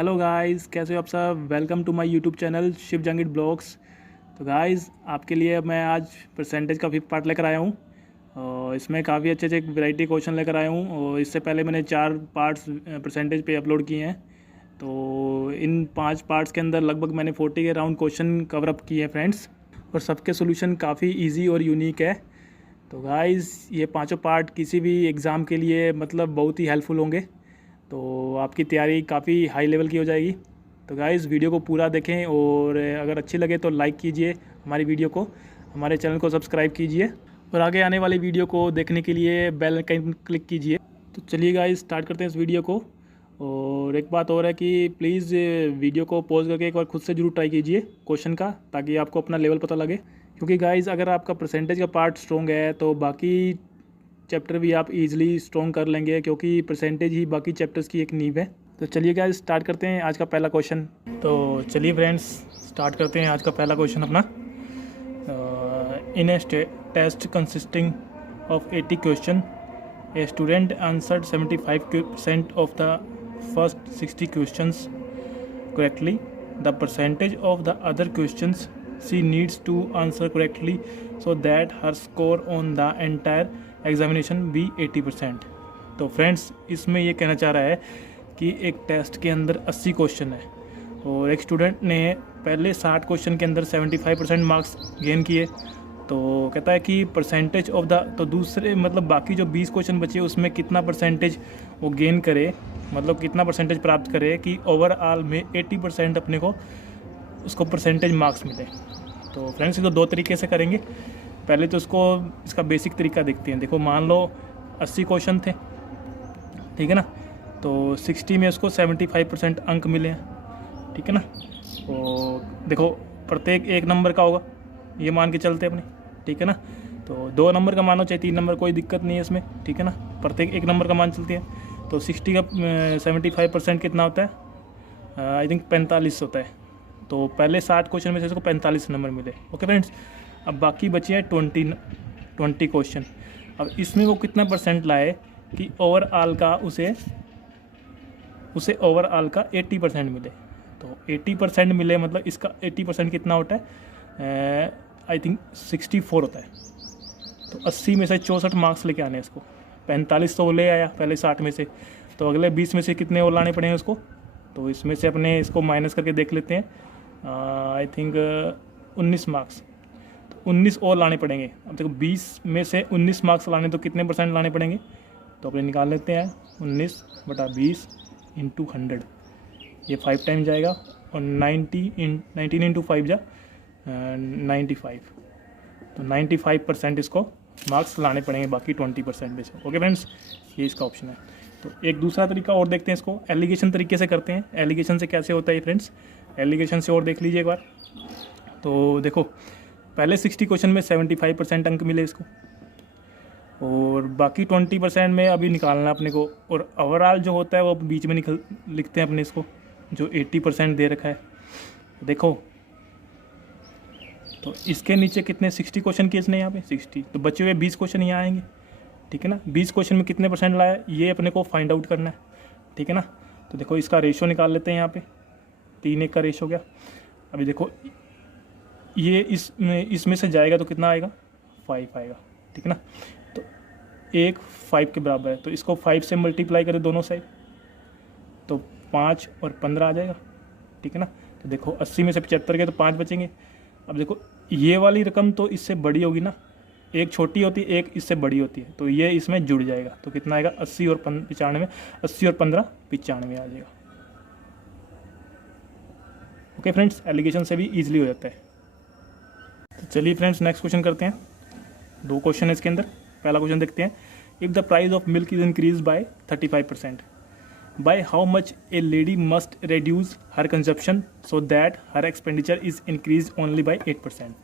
Hello guys, कैसे हो आप सब। Welcome to my YouTube channel Shiv Jangid blogs. तो गाइस, आपके लिए मैं आज परसेंटेज का 5th पार्ट लेकर आया हूँ और इसमें काफ़ी अच्छे अच्छे वैरायटी क्वेश्चन लेकर आया हूँ। और इससे पहले मैंने 4 पार्ट्स परसेंटेज पे अपलोड किए हैं। तो इन 5 पार्ट्स के अंदर लगभग मैंने 40 के राउंड क्वेश्चन कवर अप किए हैं फ्रेंड्स, और सबके सोल्यूशन काफ़ी ईजी और यूनिक है। तो गाइस, ये पाँचों पार्ट किसी भी एग्ज़ाम के लिए मतलब बहुत ही हेल्पफुल होंगे, तो आपकी तैयारी काफ़ी हाई लेवल की हो जाएगी। तो गाइस, वीडियो को पूरा देखें और अगर अच्छी लगे तो लाइक कीजिए हमारी वीडियो को, हमारे चैनल को सब्सक्राइब कीजिए और आगे आने वाली वीडियो को देखने के लिए बेल आइकन क्लिक कीजिए। तो चलिए गाइस, स्टार्ट करते हैं इस वीडियो को। और एक बात और है कि प्लीज़ वीडियो को पॉज करके एक बार खुद से ज़रूर ट्राई कीजिए क्वेश्चन का, ताकि आपको अपना लेवल पता लगे। क्योंकि गाइस, अगर आपका परसेंटेज का पार्ट स्ट्रॉन्ग है तो बाकी चैप्टर भी आप इजीली स्ट्रॉन्ग कर लेंगे, क्योंकि परसेंटेज ही बाकी चैप्टर्स की एक नींव है। तो चलिए गाइस, स्टार्ट करते हैं आज का पहला क्वेश्चन। तो चलिए फ्रेंड्स, स्टार्ट करते हैं आज का पहला क्वेश्चन अपना। In a test consisting of 80 question, a student answered 75% of the first 60 questions correctly. The percentage of the other questions she needs to answer correctly so that her score on the entire examination भी 80%। तो friends, इसमें ये कहना चाह रहा है कि एक टेस्ट के अंदर 80 क्वेश्चन है और एक स्टूडेंट ने पहले 60 क्वेश्चन के अंदर 75% मार्क्स गेन किए। तो कहता है कि परसेंटेज ऑफ द, तो दूसरे मतलब बाकी जो 20 क्वेश्चन बचे उसमें कितना परसेंटेज वो गेन करे, मतलब कितना परसेंटेज प्राप्त करे कि ओवरऑल में 80% अपने को उसको परसेंटेज मार्क्स मिले। तो फ्रेंड्स, इसको 2 तरीके से करेंगे। पहले तो इसका बेसिक तरीका देखते हैं। देखो, मान लो 80 क्वेश्चन थे, ठीक है ना। तो 60 में उसको 75% अंक मिले हैं, ठीक है ना। तो देखो, प्रत्येक 1 नंबर का होगा, ये मान के चलते अपने, ठीक है ना। तो 2 नंबर का मानो चाहे 3 नंबर, कोई दिक्कत नहीं है इसमें, ठीक है ना। प्रत्येक 1 नंबर का मान चलते हैं। तो 60 का 75% कितना होता है? आई थिंक 45 होता है। तो पहले 60 क्वेश्चन में से इसको 45 नंबर मिले। ओके फ्रेंड्स, अब बाकी बचे हैं 20 क्वेश्चन। अब इसमें वो कितना परसेंट लाए कि ओवरऑल का उसे ओवरऑल का 80% मिले। तो 80% मिले, मतलब इसका 80% कितना होता है? आई थिंक 64 होता है। तो 80 में से 64 मार्क्स लेके आने इसको। 45 तो वो ले आया पहले 60 में से, तो अगले 20 में से कितने और लाने पड़ेंगे उसको? तो इसमें से अपने इसको माइनस करके देख लेते हैं। आई थिंक 19 मार्क्स, तो 19 और लाने पड़ेंगे। अब देखो, 20 में से 19 मार्क्स लाने तो कितने परसेंट लाने पड़ेंगे? तो अपने निकाल लेते हैं। 19/20 × 100, ये 5 टाइम जाएगा, और 19 × 5 जा 95। तो 95% इसको मार्क्स लाने पड़ेंगे बाकी 20% में से। ओके फ्रेंड्स, ये इसका ऑप्शन है। तो एक दूसरा तरीका और देखते हैं, इसको एलिगेशन तरीके से करते हैं। एलिगेशन से कैसे होता है फ्रेंड्स? एलिगेशन से और देख लीजिए एक बार। तो देखो, पहले 60 क्वेश्चन में 75% अंक मिले इसको, और बाकी 20% में अभी निकालना है अपने को। और ओवरऑल जो होता है वो बीच में लिखते हैं अपने इसको, जो 80% दे रखा है। देखो, तो इसके नीचे कितने 60 क्वेश्चन किए इसने यहाँ पे 60, तो बचे हुए 20 क्वेश्चन यहाँ आएंगे, ठीक है ना। 20 क्वेश्चन में कितने परसेंट लाया, ये अपने को फाइंड आउट करना है, ठीक है ना। तो देखो, इसका रेशो निकाल लेते हैं। यहाँ पे 3:1 का रेशो गया। अभी देखो, ये इसमें से जाएगा तो कितना आएगा? 5 आएगा, ठीक है ना। तो 1 5 के बराबर है, तो इसको 5 से मल्टीप्लाई करें दोनों साइड, तो 5 और 15 आ जाएगा, ठीक है ना। तो देखो, 80 में से 75 के तो 5 बचेंगे। अब देखो, ये वाली रकम तो इससे बड़ी होगी ना, एक छोटी होती है, एक इससे बड़ी होती है, तो ये इसमें जुड़ जाएगा। तो कितना आएगा? 80 और 95, 80 और 15 95 आ जाएगा। ओके फ्रेंड्स, एलिगेशन से भी ईजिली हो जाता है। तो चलिए फ्रेंड्स, नेक्स्ट क्वेश्चन करते हैं। 2 क्वेश्चन है इसके अंदर। पहला क्वेश्चन देखते हैं। If the price of milk is increase by 35%, by how much A lady must reduce her consumption so that her expenditure is increase only by 8%।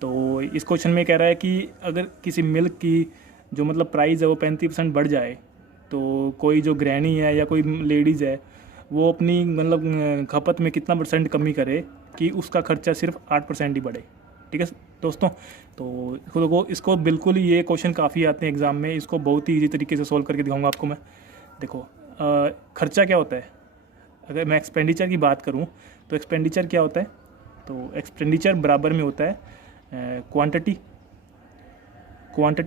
तो इस क्वेश्चन में कह रहा है कि अगर किसी मिल्क की जो मतलब प्राइस है वो 35% बढ़ जाए, तो कोई जो ग्रैनी है या कोई लेडीज़ है वो अपनी मतलब खपत में कितना परसेंट कमी करे कि उसका खर्चा सिर्फ 8% ही बढ़े, ठीक है दोस्तों। तो इसको बिल्कुल ही, ये क्वेश्चन काफ़ी आते हैं एग्ज़ाम में, इसको बहुत ही ईजी तरीके से सोल्व करके दिखाऊंगा आपको मैं। देखो, खर्चा क्या होता है? अगर मैं एक्सपेंडिचर की बात करूँ तो एक्सपेंडिचर क्या होता है, तो एक्सपेंडिचर बराबर में होता है क्वांटिटी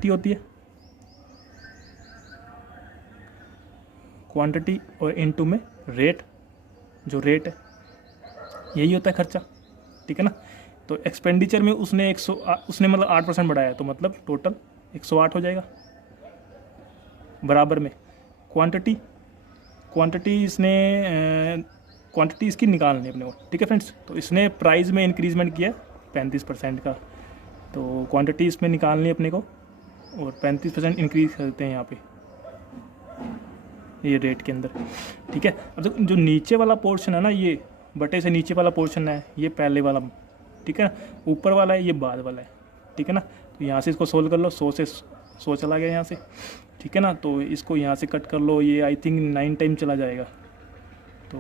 होती है, क्वांटिटी और इनटू में रेट, जो रेट है यही होता है खर्चा, ठीक है ना। तो एक्सपेंडिचर में उसने मतलब 8% बढ़ाया तो मतलब टोटल 108 हो जाएगा। बराबर में क्वांटिटी इसकी निकालनी है अपने को, ठीक है फ्रेंड्स। तो इसने प्राइस में इंक्रीजमेंट किया 35% का, तो क्वांटिटी इसमें निकालनी है अपने को और 35% इंक्रीज करते हैं यहाँ पे ये रेट के अंदर, ठीक है। अब जो नीचे वाला पोर्शन है ना, ये बटे से नीचे वाला पोर्शन है, ये पहले वाला, ठीक है ना। ऊपर वाला है, ये बाद वाला है, ठीक है ना। तो यहाँ से इसको सोल्व कर लो, 100 से 100 चला गया यहाँ से, ठीक है ना। तो इसको यहाँ से कट कर लो, ये आई थिंक 9 टाइम चला जाएगा, तो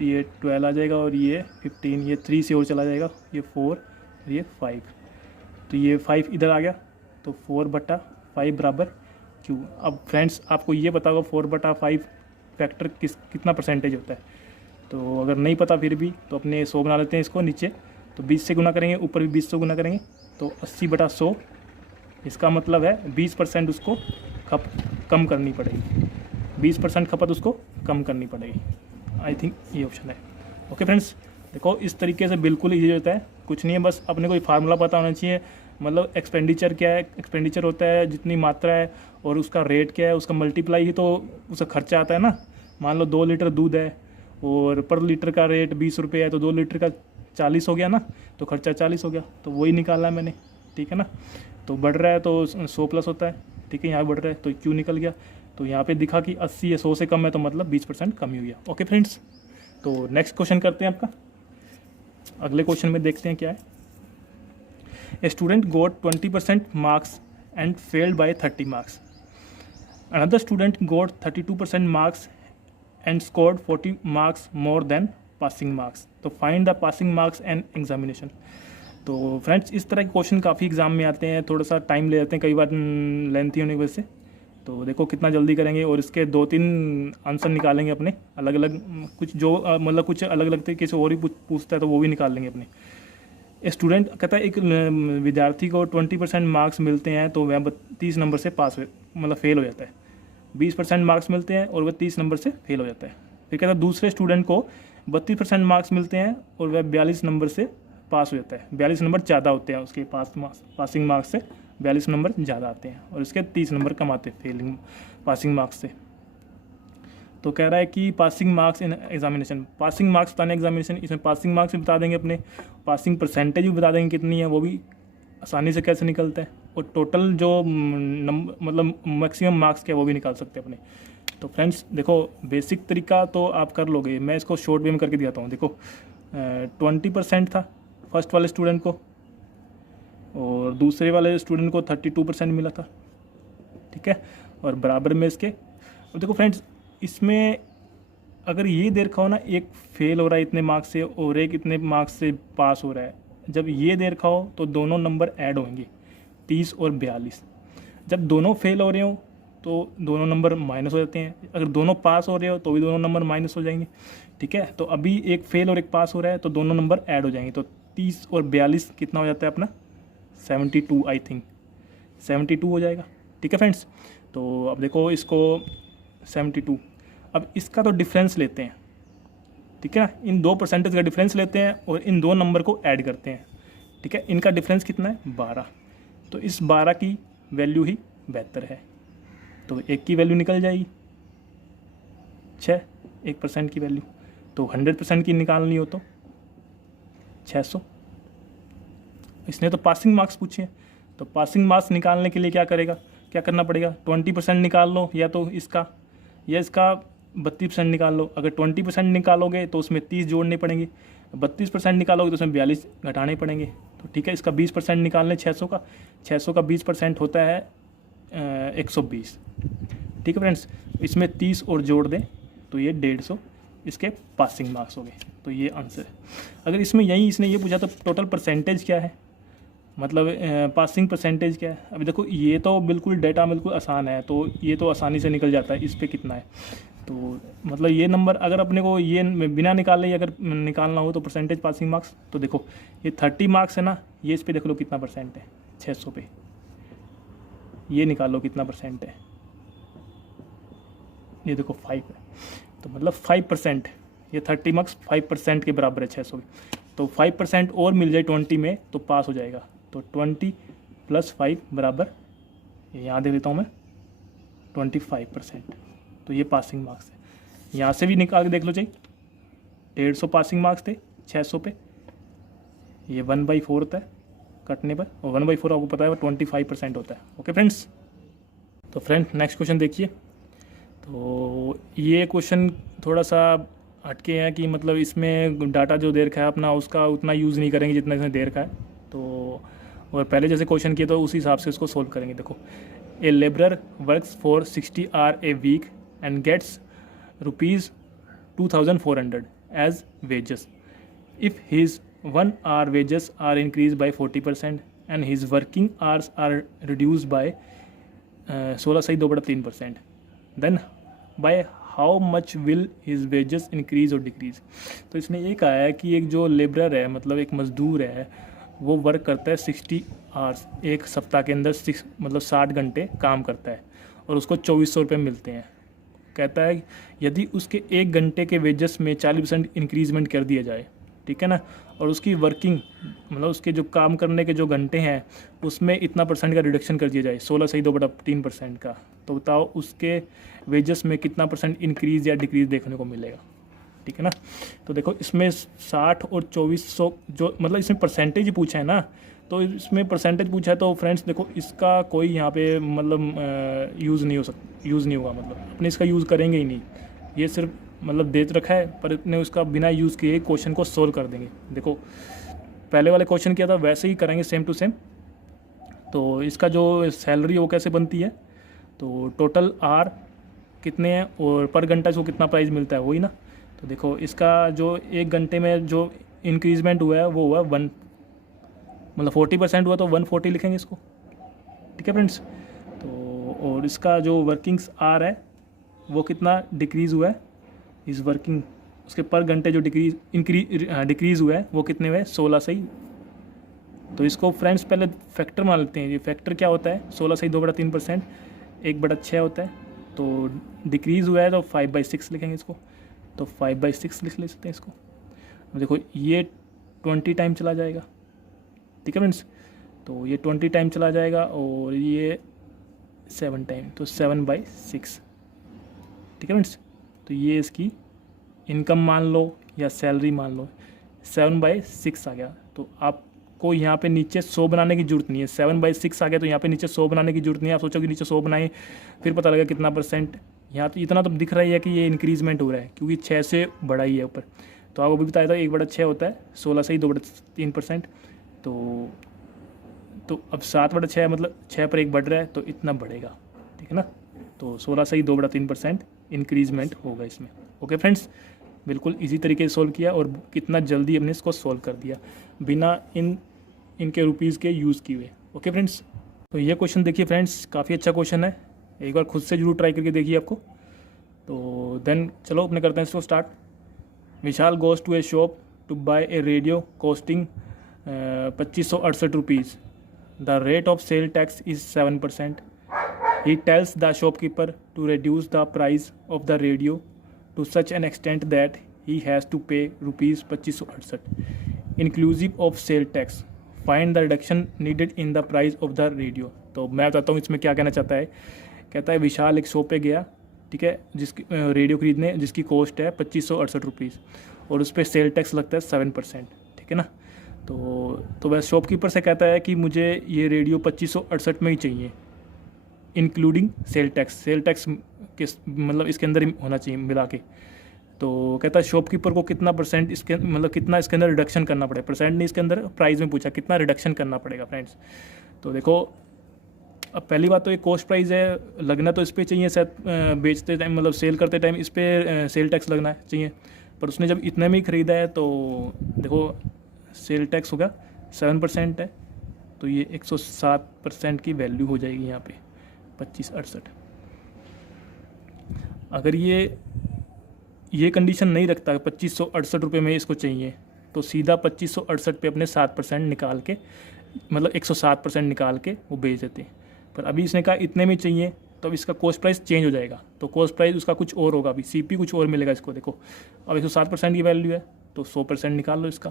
ये 12 आ जाएगा और ये 15, ये 3 से और चला जाएगा, ये 4, ये 5, तो ये 5 इधर आ गया, तो 4/5 बराबर क्यों। अब फ्रेंड्स आपको ये पता होगा 4/5 फैक्टर कितना परसेंटेज होता है, तो अगर नहीं पता फिर भी तो अपने 100 बना लेते हैं इसको नीचे, तो 20 से गुना करेंगे, ऊपर भी 20 से गुना करेंगे, तो 80/100, इसका मतलब है 20% उसको कम करनी पड़ेगी, 20% खपत उसको कम करनी पड़ेगी। आई थिंक ये ऑप्शन है। ओके फ्रेंड्स, देखो इस तरीके से बिल्कुल ईजी होता है, कुछ नहीं है, बस अपने को ये फार्मूला पता होना चाहिए। मतलब एक्सपेंडिचर क्या है, एक्सपेंडिचर होता है जितनी मात्रा है और उसका रेट क्या है, उसका मल्टीप्लाई ही तो उसका खर्चा आता है ना। मान लो 2 लीटर दूध है और पर लीटर का रेट 20 रुपये है, तो 2 लीटर का 40 हो गया ना, तो खर्चा 40 हो गया, तो वही निकाला है मैंने, ठीक है ना। तो बढ़ रहा है तो 100 प्लस होता है, ठीक है, यहाँ बढ़ रहा है तो क्यों निकल गया, तो यहाँ पे दिखा कि 80 या 100 से कम है, तो मतलब 20% कम ही हो गया। ओके फ्रेंड्स, तो नेक्स्ट क्वेश्चन करते हैं आपका, अगले क्वेश्चन में देखते हैं क्या है। A student got 20% marks and failed by 30 marks. Another student got 32% marks and scored 40 marks more than passing marks, तो find the passing marks and examination. तो फ्रेंड्स इस तरह के क्वेश्चन काफ़ी एग्जाम में आते हैं, थोड़ा सा टाइम ले जाते हैं, कई बार लेंथी होने की वजह से। तो देखो कितना जल्दी करेंगे और इसके 2-3 आंसर निकालेंगे अपने अलग अलग, कुछ जो मतलब कुछ अलग अलग तरीके से और ही पूछता है तो वो भी निकाल लेंगे अपने। स्टूडेंट कहता है एक विद्यार्थी को 20% मार्क्स मिलते हैं तो वह 30 नंबर से पास मतलब फेल हो जाता है, 20% मार्क्स मिलते हैं और वह 30 नंबर से फेल हो जाता है। फिर कहता है दूसरे स्टूडेंट को 32% मार्क्स मिलते हैं और वह 42 नंबर से पास हो जाता है, 42 नंबर ज़्यादा होते हैं उसके पासिंग मार्क्स से, 42 नंबर ज़्यादा आते हैं और इसके 30 नंबर कम आते हैं फेलिंग पासिंग मार्क्स से। तो कह रहा है कि passing marks in examination, passing marks बताने एग्जामिनेशन, इसमें पासिंग मार्क्स भी बता देंगे अपने, पासिंग परसेंटेज भी बता देंगे कितनी है, वो भी आसानी से कैसे निकलता है, और टोटल जो मतलब मैक्सिमम मार्क्स क्या है वो भी निकाल सकते हैं अपने। तो फ्रेंड्स देखो बेसिक तरीका तो आप कर लोगे, मैं इसको शॉर्ट वे में करके दिखाता हूँ। देखो 20% था फर्स्ट वाले स्टूडेंट को और दूसरे वाले स्टूडेंट को 32% मिला था, ठीक है, और बराबर में इसके। और देखो फ्रेंड्स इसमें अगर ये दे रखा हो ना, एक फेल हो रहा है इतने मार्क्स से और एक इतने मार्क्स से पास हो रहा है, जब ये दे रखा हो तो दोनों नंबर ऐड होंगे 30 और 42। जब दोनों फेल हो रहे हो तो दोनों नंबर माइनस हो जाते हैं, अगर दोनों पास हो रहे हो तो भी दोनों नंबर माइनस हो जाएंगे, ठीक है। तो अभी एक फेल और एक पास हो रहा है तो दोनों नंबर ऐड हो जाएंगे, तो 30 और 42 कितना हो जाता है अपना 72, आई थिंक 72 हो जाएगा, ठीक है फ्रेंड्स। तो अब देखो इसको 72, अब इसका तो डिफरेंस लेते हैं, ठीक है ना, इन 2 परसेंटेज का डिफरेंस लेते हैं और इन 2 नंबर को ऐड करते हैं, ठीक है। इनका डिफरेंस कितना है 12, तो इस 12 की वैल्यू ही बेहतर है, तो 1 की वैल्यू निकल जाएगी 6, 1% की वैल्यू, तो 100% की निकालनी हो तो 600। इसने तो पासिंग मार्क्स पूछे हैं, तो पासिंग मार्क्स निकालने के लिए क्या करना पड़ेगा, 20% निकाल लो या तो इसका या इसका 32% निकाल लो। अगर 20% निकालोगे तो उसमें 30 जोड़ने पड़ेंगे, 32% निकालोगे तो उसमें 42 घटाने पड़ेंगे, तो ठीक है। इसका 20% निकाल लें 600 का, 600 का 20% होता है 120, ठीक है फ्रेंड्स। इसमें 30 और जोड़ दें तो ये 150 इसके पासिंग मार्क्स हो गए, तो ये आंसर है। अगर इसमें यही इसने ये पूछा तो टोटल परसेंटेज क्या है, मतलब पासिंग परसेंटेज क्या है। अभी देखो ये तो बिल्कुल डेटा बिल्कुल आसान है, तो ये तो आसानी से निकल जाता है, इस पर कितना है तो मतलब ये नंबर अगर अपने को ये बिना निकाले अगर निकालना हो तो परसेंटेज पासिंग मार्क्स, तो देखो ये 30 मार्क्स है ना, ये इस पे देख लो कितना परसेंट है 600 पे, ये निकालो कितना परसेंट है, ये देखो 5 है, तो मतलब 5%, ये 30 मार्क्स 5% के बराबर है 600 के, तो 5% और मिल जाए 20 में तो पास हो जाएगा। तो 20 + 5 बराबर, यहाँ दे देता हूँ मैं 25%, तो ये पासिंग मार्क्स है। यहाँ से भी निकाल के देख लो चाहिए, 150 पासिंग मार्क्स थे 600 पे, ये 1/4 होता है कटने पर, और 1/4 आपको पता है वो 25% होता है। ओके फ्रेंड्स, तो फ्रेंड नेक्स्ट क्वेश्चन देखिए। तो ये क्वेश्चन थोड़ा सा हटके है कि मतलब इसमें डाटा जो दे रखा है अपना उसका उतना यूज़ नहीं करेंगे जितना इसमें दे रखा है, तो और पहले जैसे क्वेश्चन किए तो उसी हिसाब से इसको सोल्व करेंगे। देखो, a labourer works for 60 hour a week and gets ₹2400 as wages if his 1 hour wages are increased by 40% and his working hours are reduced by 16/3%, then by how much will his wages increase or decrease। तो इसने ये कहा है कि एक जो labourer है मतलब एक मज़दूर है वो वर्क करता है 60 आवर्स, एक सप्ताह के अंदर 60 घंटे काम करता है और उसको 2400 रुपये मिलते हैं। कहता है यदि उसके 1 घंटे के वेजेस में 40% इंक्रीजमेंट कर दिया जाए, ठीक है ना, और उसकी वर्किंग मतलब उसके जो काम करने के जो घंटे हैं उसमें इतना % का रिडक्शन कर दिया जाए 16/2/3% का, तो बताओ उसके वेजेस में कितना % इंक्रीज़ या डिक्रीज़ देखने को मिलेगा। ठीक है ना, तो देखो इसमें 60 और 2400 जो मतलब इसमें परसेंटेज ही पूछा है ना, तो इसमें परसेंटेज पूछा है तो फ्रेंड्स देखो इसका कोई यहाँ पे मतलब यूज़ नहीं होगा, मतलब अपने इसका यूज़ करेंगे ही नहीं, ये सिर्फ मतलब दे रखा है पर इतने उसका बिना यूज़ किए क्वेश्चन को सोल्व कर देंगे। देखो पहले वाले क्वेश्चन किया था वैसे ही करेंगे सेम टू सेम। तो इसका जो सैलरी वो कैसे बनती है, तो टोटल आर कितने हैं और पर घंटा इसको कितना प्राइस मिलता है वही ना। तो देखो इसका जो 1 घंटे में जो इंक्रीजमेंट हुआ है वो हुआ 1 मतलब 40% हुआ तो 140 लिखेंगे इसको। ठीक है फ्रेंड्स, तो और इसका जो वर्किंग्स आर है वो कितना डिक्रीज़ हुआ है, इस वर्किंग उसके पर घंटे जो डिक्रीज़ हुआ है वो कितने हुए 16 से ही। तो इसको फ्रेंड्स पहले फैक्टर मान लेते हैं। ये फैक्टर क्या होता है 16/2/3%, 1/6 होता है, तो डिक्रीज़ हुआ है तो 5/6 लिखेंगे इसको, तो 5/6 लिख ले सकते हैं इसको। अब देखो ये 20 टाइम चला जाएगा, ठीक है फ्रेंड्स, तो ये 20 टाइम चला जाएगा और ये 7 टाइम, तो 7/6। ठीक है फ्रेंड्स, तो ये इसकी इनकम मान लो या सैलरी मान लो, 7/6 आ गया। तो आपको यहाँ पे नीचे 100 बनाने की जरूरत नहीं है, 7/6 आ गया तो यहाँ पे नीचे 100 बनाने की जरूरत नहीं है। आप सोचो कि नीचे 100 बनाए फिर पता लगा कितना %, यहाँ तो इतना तो दिख रहा ही है कि ये इंक्रीजमेंट हो रहा है क्योंकि 6 से बड़ा ही है ऊपर। तो आपको भी बताया था 1/6 होता है 16 से ही 2/3%, तो अब 7/6 मतलब 6 पर 1 बढ़ रहा है तो इतना बढ़ेगा। ठीक है ना, तो 16 से ही 2/3% इंक्रीजमेंट होगा इसमें। ओके फ्रेंड्स, बिल्कुल इजी तरीके से सोल्व किया और कितना जल्दी हमने इसको सोल्व कर दिया बिना इनके रुपीज़ के यूज़ किए हुए। ओके फ्रेंड्स, तो ये क्वेश्चन देखिए फ्रेंड्स, काफ़ी अच्छा क्वेश्चन है, एक बार खुद से जरूर ट्राई करके देखिए आपको। तो देन चलो अपने करते हैं इसको start. Vishal goes to a shop to buy a radio costing 2568 rupees. The rate of sale tax is 7%. He tells the shopkeeper to reduce the price of the radio to such an extent that he has to pay ₹2568 inclusive of sale tax. Find the reduction needed in the price of the radio. तो मैं बताता हूँ इसमें क्या कहना चाहता है। कहता है विशाल एक शॉप पे गया, ठीक है, जिसकी रेडियो खरीदने जिसकी कॉस्ट है 2568 रुपीज़ और उस पर सेल टैक्स लगता है 7%। ठीक है ना, तो वह शॉपकीपर से कहता है कि मुझे ये रेडियो 2568 में ही चाहिए इंक्लूडिंग सेल टैक्स किस मतलब इसके अंदर ही होना चाहिए मिला के। तो कहता है शॉपकीपर को कितना % इसके मतलब कितना इसके अंदर रिडक्शन करना पड़ेगा, % नहीं इसके अंदर प्राइस में पूछा कितना रिडक्शन करना पड़ेगा फ्रेंड्स। तो देखो अब पहली बात तो ये कॉस्ट प्राइस है, लगना तो इस पर चाहिए शायद बेचते टाइम मतलब सेल करते टाइम इस पर सेल टैक्स लगना चाहिए, पर उसने जब इतने में ही ख़रीदा है तो देखो सेल टैक्स होगा 7% है, तो ये 107% की वैल्यू हो जाएगी यहाँ पे 2568। अगर ये ये कंडीशन नहीं रखता 2568 रुपये में इसको चाहिए, तो सीधा 2568 पे अपने 7% निकाल के, मतलब 107% निकाल के वो बेच देते हैं। पर अभी इसने कहा इतने में चाहिए, तो अब इसका कॉस्ट प्राइस चेंज हो जाएगा, तो कॉस्ट प्राइस उसका कुछ और होगा, अभी सीपी कुछ और मिलेगा इसको। देखो अब 107% की वैल्यू है, तो 100% निकाल लो इसका,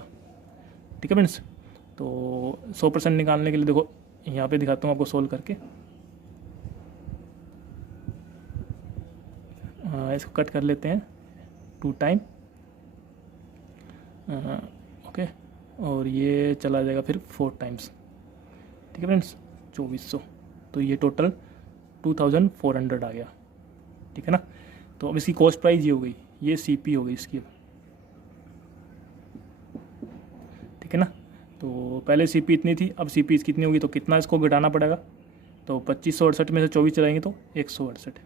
ठीक है फ्रेंड्स। तो 100% निकालने के लिए देखो यहाँ पे दिखाता हूँ आपको सोल्व करके। इसको कट कर लेते हैं 2 टाइम, ओके, और ये चला जाएगा फिर 4 टाइम्स, ठीक है फ्रेंड्स, 2400। तो ये टोटल 2400 आ गया, ठीक है ना। तो अब इसकी कॉस्ट प्राइस ये हो गई, ये सीपी हो गई इसकी, ठीक है ना। तो पहले सीपी इतनी थी, अब सीपी इसकी कितनी होगी, तो कितना इसको घटाना पड़ेगा, तो 2568 में से 24 चलाएंगे तो 168,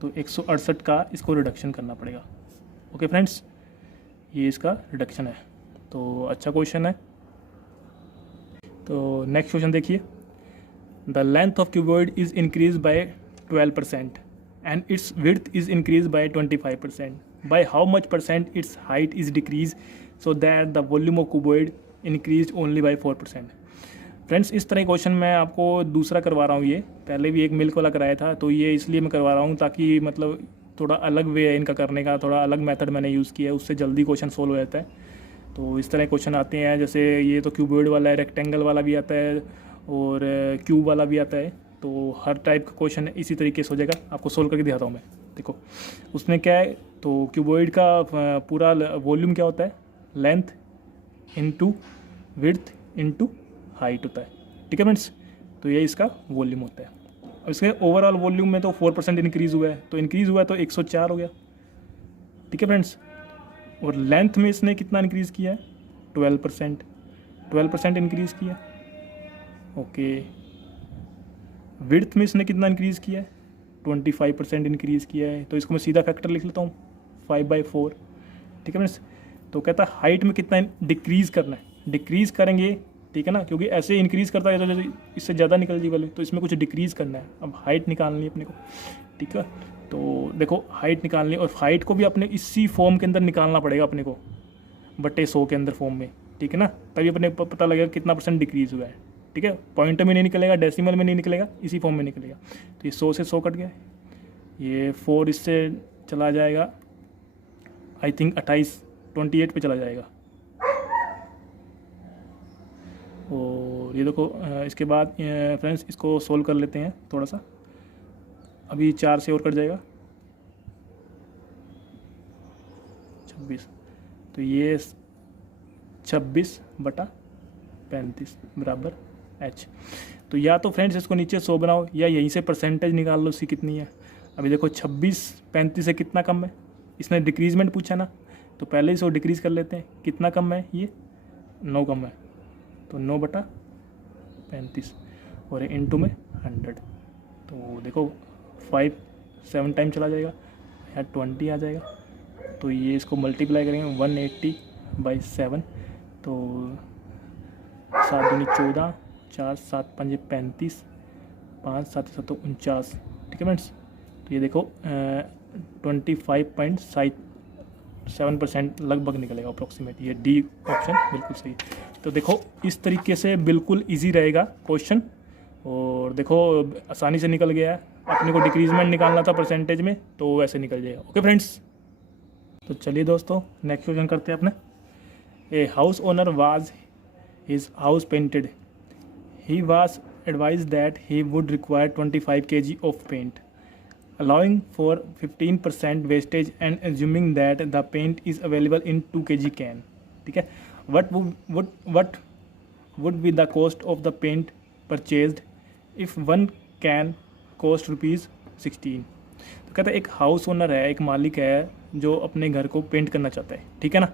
तो 168 का इसको रिडक्शन करना पड़ेगा। ओके फ्रेंड्स, ये इसका रिडक्शन है, तो अच्छा क्वेश्चन है। तो नेक्स्ट क्वेश्चन देखिए, the length of cuboid is increase by 12% and it's width is increase by 25%, by how much percent it's height is decrease so that the volume of cuboid increase only by 4%। Friends, इस तरह question मैं आपको दूसरा करवा रहा हूँ, ये पहले भी एक मिल्क वाला कराया था, तो ये इसलिए मैं करवा रहा हूँ ताकि मतलब थोड़ा अलग वे है इनका करने का, थोड़ा अलग मेथड मैंने यूज़ किया है, उससे जल्दी क्वेश्चन सोल्व हो जाता है। तो इस तरह क्वेश्चन आते हैं, जैसे ये तो क्यूबॉइड वाला है, रेक्टेंगल वाला भी आता है और क्यूब वाला भी आता है, तो हर टाइप का क्वेश्चन इसी तरीके से हो जाएगा। आपको सोल्व करके दिखाता हूँ मैं। देखो उसमें क्या है, तो क्यूबॉइड का पूरा वॉल्यूम क्या होता है, length into width into height होता है, ठीक है फ्रेंड्स। तो ये इसका वॉल्यूम होता है। अब इसके ओवरऑल वॉल्यूम में तो 4% इंक्रीज़ हुआ है, तो इंक्रीज़ हुआ है तो 104 हो गया, ठीक है फ्रेंड्स। और लेंथ में इसने कितना इंक्रीज़ किया है, 12% इंक्रीज़ किया, ओके। विड्थ में इसने कितना इंक्रीज़ किया है, 25% इंक्रीज़ किया है, तो इसको मैं सीधा फैक्टर लिख लेता हूँ 5/4, ठीक है फ्रेंड्स। तो कहता है हाइट में कितना डिक्रीज़ करना है, डिक्रीज़ करेंगे, ठीक है ना, क्योंकि ऐसे इंक्रीज़ करता है तो जैसे इससे ज़्यादा निकल जाए वाले, तो इसमें कुछ डिक्रीज़ करना है। अब हाइट निकालनी है अपने को, ठीक है। तो देखो हाइट निकालनी, और हाइट को भी अपने इसी फॉर्म के अंदर निकालना पड़ेगा अपने को, बटे 100 के अंदर फॉर्म में, ठीक है ना, तभी अपने को पता लगेगा कितना % डिक्रीज़ हुआ है, ठीक है। पॉइंट में नहीं निकलेगा, डेसिमल में नहीं निकलेगा, इसी फॉर्म में निकलेगा। तो ये 100 से 100 कट गया, ये 4 इससे चला जाएगा, आई थिंक 28 पे चला जाएगा। और ये देखो इसके बाद फ्रेंड्स इसको सोल्व कर लेते हैं थोड़ा सा, अभी 4 से और कट जाएगा 26, तो ये 26/35 बराबर h। तो या तो फ्रेंड्स इसको नीचे 100 बनाओ, या यहीं से परसेंटेज निकाल लो इसकी कितनी है। अभी देखो 26/35 से कितना कम है, इसने डिक्रीजमेंट पूछा ना, तो पहले ही 100 डिक्रीज़ कर लेते हैं। कितना कम है, ये 9 कम है, तो 9/35 और इनटू में 100, तो देखो 7 टाइम चला जाएगा, यहाँ 20 आ जाएगा। तो ये इसको मल्टीप्लाई करेंगे 180/7, तो 7 दूनी 14, 4 7 5 35, 5 7 7 49, ठीक है फ्रेंड्स। तो ये देखो 25.7% लगभग निकलेगा अप्रोक्सीमेट, ये डी ऑप्शन बिल्कुल सही। तो देखो इस तरीके से बिल्कुल इजी रहेगा क्वेश्चन, और देखो आसानी से निकल गया है। अपने को डिक्रीजमेंट निकालना था परसेंटेज में, तो वैसे निकल जाएगा। ओके फ्रेंड्स, तो चलिए दोस्तों नेक्स्ट क्वेश्चन करते हैं अपने। A house owner was his house painted, he was advised that he would require 25 kg of paint, allowing for 15% wastage and assuming that the paint is available in 2 kg can, ठीक है। what would be the cost of the paint purchased if one can cost ₹16। तो कहता है एक house owner है, एक मालिक है जो अपने घर को पेंट करना चाहता है, ठीक है ना।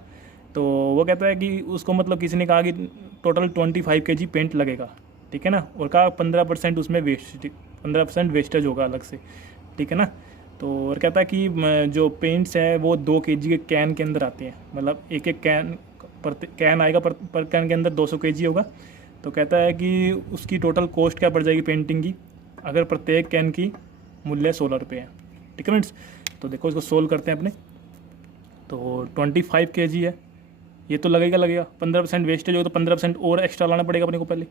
तो वो कहता है कि उसको मतलब किसी ने कहा कि टोटल 25 kg पेंट लगेगा, ठीक है ना, और कहा 15% उसमें 15% वेस्टेज होगा अलग से, ठीक है ना। तो और कहता है कि जो पेंट्स है वो 2 kg के कैन के अंदर आते हैं, मतलब एक कैन आएगा, पर कैन के अंदर 200 kg होगा। तो कहता है कि उसकी टोटल कॉस्ट क्या पड़ जाएगी पेंटिंग की, अगर प्रत्येक कैन की मूल्य ₹16 है, ठीक है फ्रेंड्स। तो देखो इसको सोल्व करते हैं अपने। तो 25 kg है, ये तो लगेगा 15% वेस्टेज होगा तो 15% और एक्स्ट्रा लाना पड़ेगा अपने को पहले,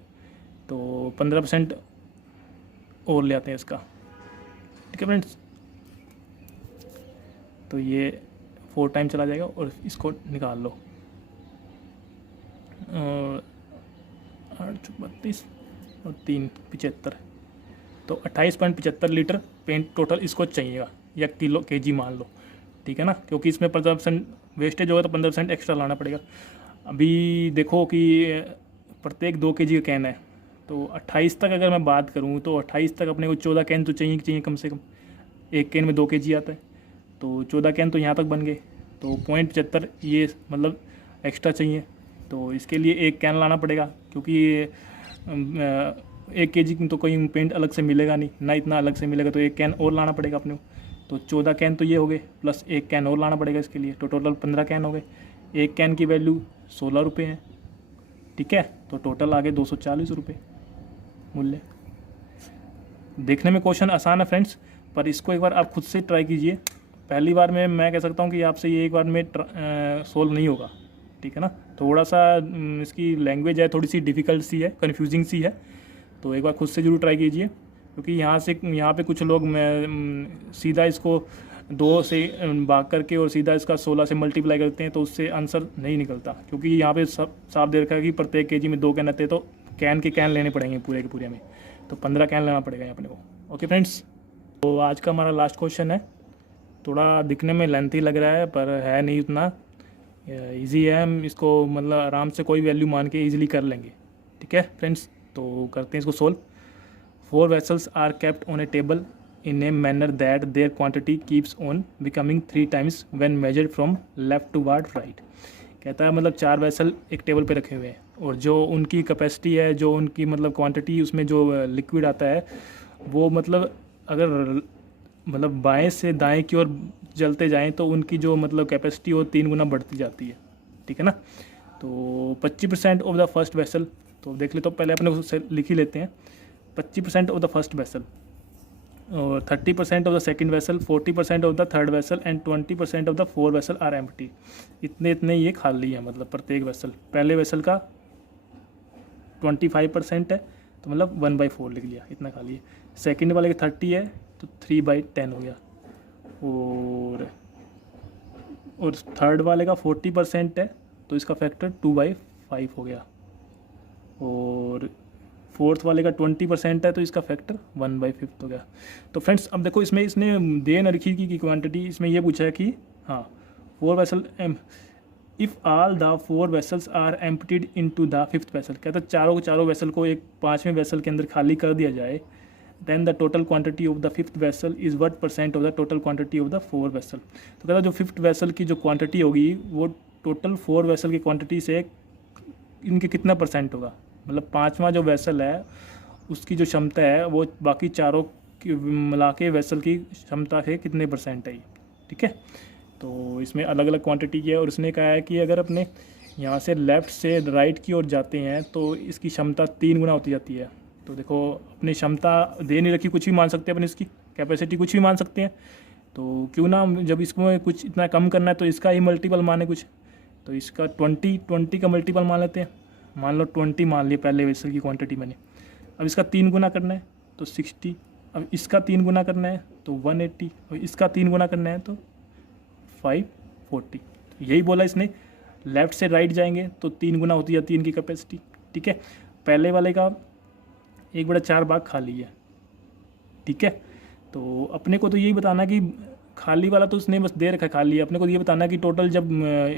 तो 15% और ले आते हैं इसका। ठीक है फ्रेंड्स, तो ये 4 टाइम चला जाएगा और इसको निकाल लो। और 8 32 और 3 75, तो 28.75 लीटर पेंट टोटल इसको चाहिएगा, या किलो केजी मान लो। ठीक है ना, क्योंकि इसमें 15% वेस्टेज होगा तो 15% एक्स्ट्रा लाना पड़ेगा। अभी देखो कि प्रत्येक 2 kg का कैन है, तो 28 तक अगर मैं बात करूँ तो 28 तक अपने को 14 कैन तो चाहिए कम से कम। एक कैन में 2 kg आता है, तो 14 कैन तो यहाँ तक बन गए, तो 0.75 ये मतलब एक्स्ट्रा चाहिए। तो इसके लिए एक कैन लाना पड़ेगा, क्योंकि 1 kg की तो कोई पेंट अलग से मिलेगा नहीं ना, इतना अलग से मिलेगा, तो एक कैन और लाना पड़ेगा अपने को। तो 14 कैन तो ये हो गए, प्लस एक कैन और लाना पड़ेगा इसके लिए, तो टोटल 15 कैन हो गए। एक कैन की वैल्यू 16 रुपये है। ठीक है, तो टोटल आ गए 240 रुपये मूल्य। देखने में क्वेश्चन आसान है फ्रेंड्स, पर इसको एक बार आप खुद से ट्राई कीजिए। पहली बार में मैं कह सकता हूँ कि आपसे ये एक बार में सोल्व नहीं होगा। ठीक है ना, थोड़ा सा इसकी लैंग्वेज है, थोड़ी सी डिफ़िकल्ट सी है, कन्फ्यूजिंग सी है, तो एक बार खुद से ज़रूर ट्राई कीजिए। क्योंकि यहाँ पे कुछ लोग सीधा इसको 2 से भाग करके और सीधा इसका 16 से मल्टीप्लाई करते हैं, तो उससे आंसर नहीं निकलता। क्योंकि यहाँ पे सब साफ दे रखा है कि प्रत्येक केजी में 2 कैन आते हैं, तो कैन के कैन लेने पड़ेंगे पूरे के पूरे में, तो 15 कैन लेना पड़ेगा अपने को। ओके फ्रेंड्स, तो आज का हमारा लास्ट क्वेश्चन है। थोड़ा दिखने में लेंथी लग रहा है, पर है नहीं उतना ईजी है, हम इसको मतलब आराम से कोई वैल्यू मान के ईजिली कर लेंगे। ठीक है फ्रेंड्स, तो करते हैं इसको solve. 4 vessels are kept on a table in a manner that their quantity keeps on becoming 3 times when measured from left toward right। कहता है मतलब 4 वैसल एक टेबल पे रखे हुए हैं, और जो उनकी कैपेसिटी है, जो उनकी मतलब क्वांटिटी, उसमें जो लिक्विड आता है वो मतलब अगर मतलब बाएं से दाएं की ओर चलते जाएं तो उनकी जो मतलब कैपेसिटी वो 3 गुना बढ़ती जाती है। ठीक है ना, तो 25% ऑफ द फर्स्ट वेसल, तो देख ले, तो पहले अपने उसे लिख ही लेते हैं। 25% ऑफ द फर्स्ट वेसल, और 30% of the second vessel, 40% of the third vessel and 20% of the four vessel are empty. इतने ये खाली है, मतलब प्रत्येक वेसल। पहले वेसल का 25% है, तो मतलब 1/4 लिख लिया, इतना खाली है। सेकंड वाले का 30 है, तो 3/10 हो गया। और थर्ड वाले का 40% है, तो इसका फैक्टर 2/5 हो गया। और फोर्थ वाले का 20% है, तो इसका फैक्टर 1/5 हो गया। तो फ्रेंड्स, अब देखो इसमें इसने दे न रखी की क्वांटिटी, इसमें ये पूछा है कि हाँ 4 vessel if all the 4 vessels are emptied into the 5th vessel. कहता है चारों वेसल को एक 5वें वेसल के अंदर खाली कर दिया जाए, then the total quantity of the 5th vessel is what % of the total quantity of the 4 vessel. तो कहता है जो 5th वेसल की जो क्वांटिटी होगी वो टोटल 4 वेसल की क्वांटिटी से इनके कितना % होगा। मतलब 5वां जो वेसल है उसकी जो क्षमता है वो बाकी चारों की मिला के वेसल की क्षमता से कितने % है। ठीक है, तो इसमें अलग अलग क्वांटिटी की है, और इसने कहा है कि अगर अपने यहाँ से लेफ़्ट से राइट की ओर जाते हैं तो इसकी क्षमता 3 गुना होती जाती है। तो देखो अपनी क्षमता दे नहीं रखी, कुछ भी मान सकते हैं अपनी, इसकी कैपेसिटी कुछ भी मान सकते हैं। तो क्यों ना जब इसको कुछ इतना कम करना है तो इसका ही मल्टीपल माने कुछ, तो इसका 20 का मल्टीपल मान लेते हैं। मान लो 20 मान लिए पहले वेसल की क्वांटिटी मैंने। अब इसका 3 गुना करना है तो 60, अब इसका 3 गुना करना है तो 180, और इसका 3 गुना करना है तो 540। यही बोला इसने, लेफ़्ट से राइट जाएंगे तो 3 गुना होती जाती है इनकी कैपेसिटी। ठीक है, पहले वाले का 1/4 भाग खाली है। ठीक है, तो अपने को तो यही बताना कि खाली वाला तो उसने बस दे रखा है खाली है, अपने को ये बताना कि टोटल जब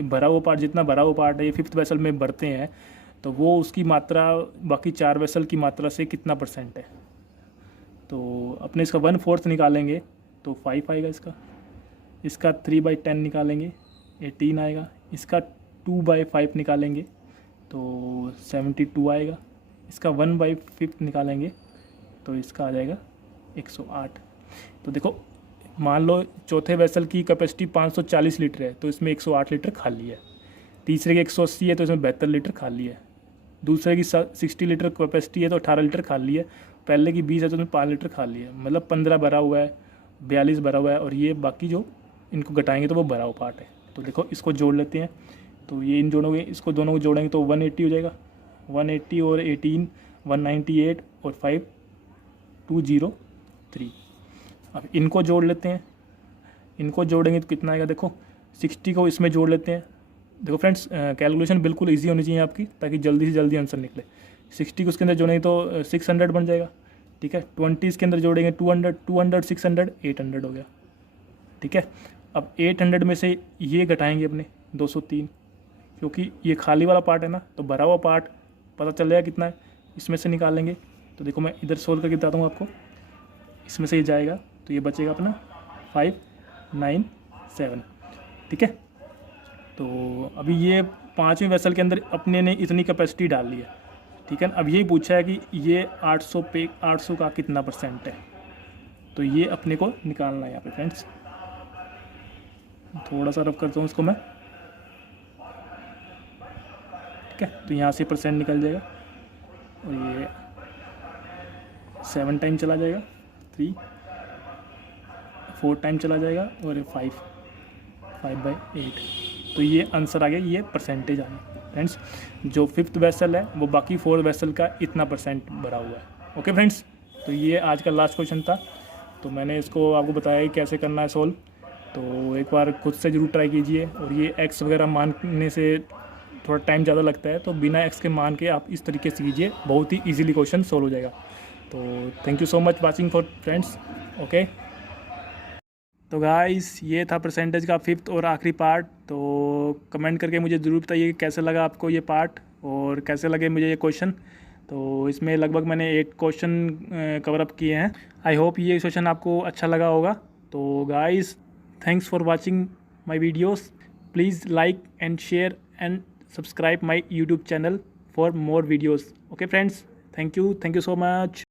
भरा हुआ पार्ट, जितना भरा हुआ पार्ट है ये 5th वेसल में भरते हैं, तो वो उसकी मात्रा बाकी 4 वेसल की मात्रा से कितना % है। तो अपने इसका 1/4 निकालेंगे तो 5 आएगा, इसका 3/10 निकालेंगे 18 आएगा, इसका 2/5 निकालेंगे तो 72 आएगा, इसका 1/5 निकालेंगे तो इसका आ जाएगा 108। तो देखो मान लो चौथे वेसल की कैपेसिटी 540 लीटर है, तो इसमें 108 लीटर खाली है। तीसरे की 180 है, तो इसमें 72 लीटर खाली है। दूसरे की 60 लीटर कैपेसिटी है, तो 18 लीटर खाली है। पहले की 20 है, तो उसमें 5 लीटर खाली है। मतलब 15 भरा हुआ है, 42 भरा हुआ है, और ये बाकी जो इनको घटाएंगे तो वो भरा हुआ पार्ट है। तो देखो इसको जोड़ लेते हैं, तो ये इन जोड़ोगे, इसको दोनों को जोड़ेंगे तो 180 हो जाएगा, 180 और 18 198 और 5 203। अब इनको जोड़ लेते हैं, इनको जोड़ेंगे तो कितना आएगा, देखो 60 को इसमें जोड़ लेते हैं। देखो फ्रेंड्स कैलकुलेशन बिल्कुल इजी होनी चाहिए आपकी, ताकि जल्दी से जल्दी आंसर निकले। 60 को उसके अंदर जोड़ेंगे तो 600 बन जाएगा, ठीक है। 20 इसके अंदर जोड़ेंगे 200 200 600 800 हो गया, ठीक है। अब 800 में से ये घटाएंगे अपने 203, क्योंकि ये खाली वाला पार्ट है ना, तो भरा हुआ पार्ट पता चल जाएगा कितना है, इसमें से निकालेंगे। तो देखो मैं इधर सोल्व करके बताता हूँ आपको, इसमें से ये जाएगा तो ये बचेगा अपना 597, ठीक है। तो अभी ये 5वें वेसल के अंदर अपने ने इतनी कैपेसिटी डाल ली है, ठीक है। अब यही पूछा है कि ये 800 का कितना परसेंट है, तो ये अपने को निकालना है यहाँ पे फ्रेंड्स। थोड़ा सा रफ करता हूँ इसको मैं, ठीक है। तो यहाँ से परसेंट निकल जाएगा और ये 7 टाइम चला जाएगा, 3 4 टाइम चला जाएगा और 5/8। तो ये आंसर आ गया, ये परसेंटेज आ गया फ्रेंड्स। जो 5th वेसल है वो बाकी 4 वेसल का इतना परसेंट भरा हुआ है। ओके फ्रेंड्स, तो ये आज का लास्ट क्वेश्चन था, तो मैंने इसको आपको बताया कि कैसे करना है सोल्व। तो एक बार खुद से ज़रूर ट्राई कीजिए, और ये एक्स वगैरह मानने से थोड़ा टाइम ज़्यादा लगता है, तो बिना एक्स के मान के आप इस तरीके से कीजिए, बहुत ही ईजिली क्वेश्चन सोल्व हो जाएगा। तो thank you so much watching for friends. Okay, तो गाइस ये था परसेंटेज का 5th और आखिरी पार्ट। तो कमेंट करके मुझे ज़रूर बताइए कि कैसे लगा आपको ये पार्ट और कैसे लगे मुझे ये क्वेश्चन। तो इसमें लगभग मैंने 8 क्वेश्चन कवर अप किए हैं। आई होप ये क्वेश्चन आपको अच्छा लगा होगा। तो guys thanks for watching my videos, please like and share and subscribe my YouTube channel for more videos. Okay friends, thank you so much.